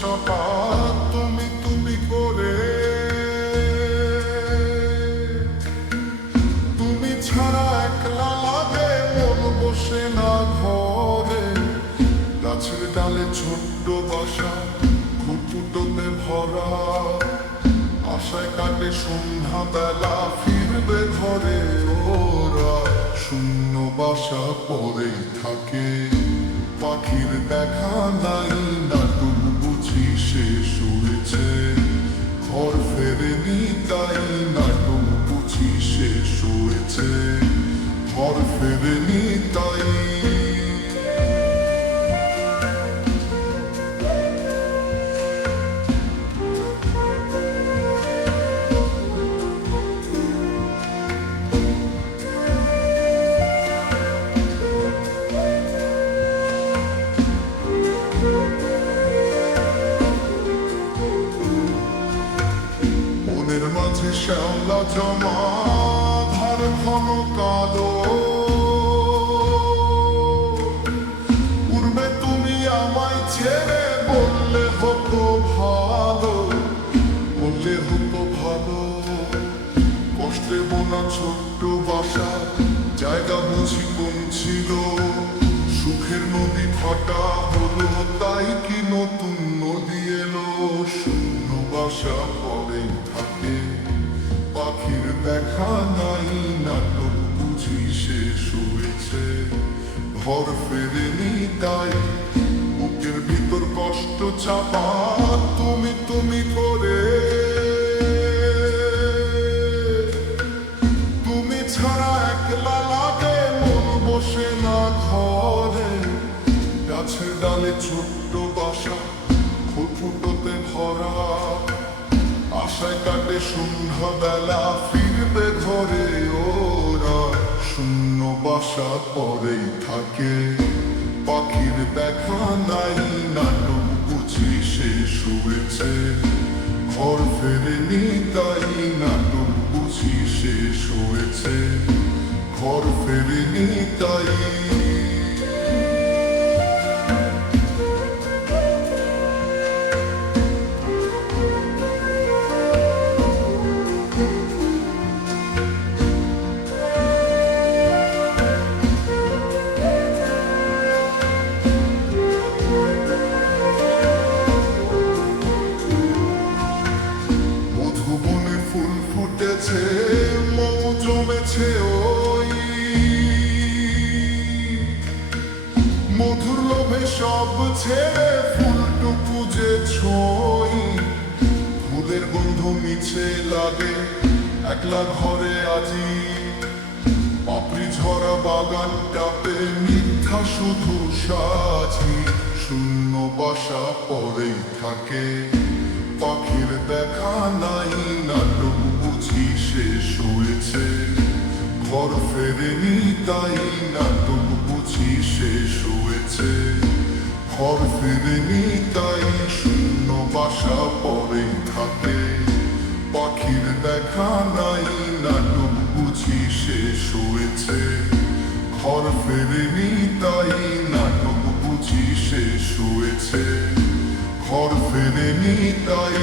চাপা তুমি তুমি করে, তুমি ছাড়া একলা লাগে মন বসে না ঘরে। গাছের ডালে ছোট্ট বাসা খুঁটুটোতে ভরা, আশায় কাটে সন্ধ্যা বেলা ফিরবে ঘরে ওরা। শূন্য বাসা পরেই থাকে, পাখির দেখা নাই, নাটক বুঝি শেষ হয়েছে। ঘর ফেরেনি তাই নাটক বুঝি শেষ হয়েছে, ঘর ফেরেনি তাই। মনের মাঝে শ্যাওলা জমা ধার ঘন কালো, উড়বে তুমি আমায় ছেড়ে, বললে হতো ভালো, বললে হতো ভালো। কষ্টে বোনা ছোট্ট বাসা জায়গা বুঝি কোন ছিল, সুখের নদী ফাটা হলো তাই কি নতুন নদী এলো। শূন্য বাসা পরেই থাকে, পাখির দেখা নাই, নাটক বুঝি শেষ হয়েছে, ঘর ফেরেনি তাই। বুকের ভিতর কষ্ট চাপা তুমি তুমি করে, তুমি ছাড়া একলা লাগে মন বসে না ঘরে। গাছের ডালে ছোট্ট বাসা খুঁটুটোতে ভরা, আশায় কাটে সন্ধ্যা বেলা ফিরবে ঘরে ওরা। শূন্য বাসা পরেই থাকে, পাখির দেখা নাই, নাটক বুঝি শেষ হয়েছে, ঘর ফেরেনি তাই। নাটক বুঝি শেষ হয়েছে, ঘর ফেরেনি তাই। মধুবনে ফুল ফুটেছে, মৌ জমেছে ওই, মধুর লোভে সব ছেড়ে ফুলটুকু যে ছই। ফুলের গন্ধ মিছে লাগে একলা ঘরে আজি, পাপড়ি ঝরা বাগানটাতে মিথ্যা শুধু সাজি। শূন্য বাসা পরেই থাকে, পাখির দেখা নাই, নাটক বুঝি শেষ হয়েছে, ঘর ফেরেনি তাই। নাটক বুঝি শেষ হয়েছে, ঘর ফেরেনি তাই। শূন্য বাসা পরেই থাকে, পাখির দেখা নাই, নাটক বুঝি শেষ হয়েছে, ঘর ফেরেনি তাই। নাটক বুঝি শেষ হয়েছে, ঘর ফেরেনি তাই।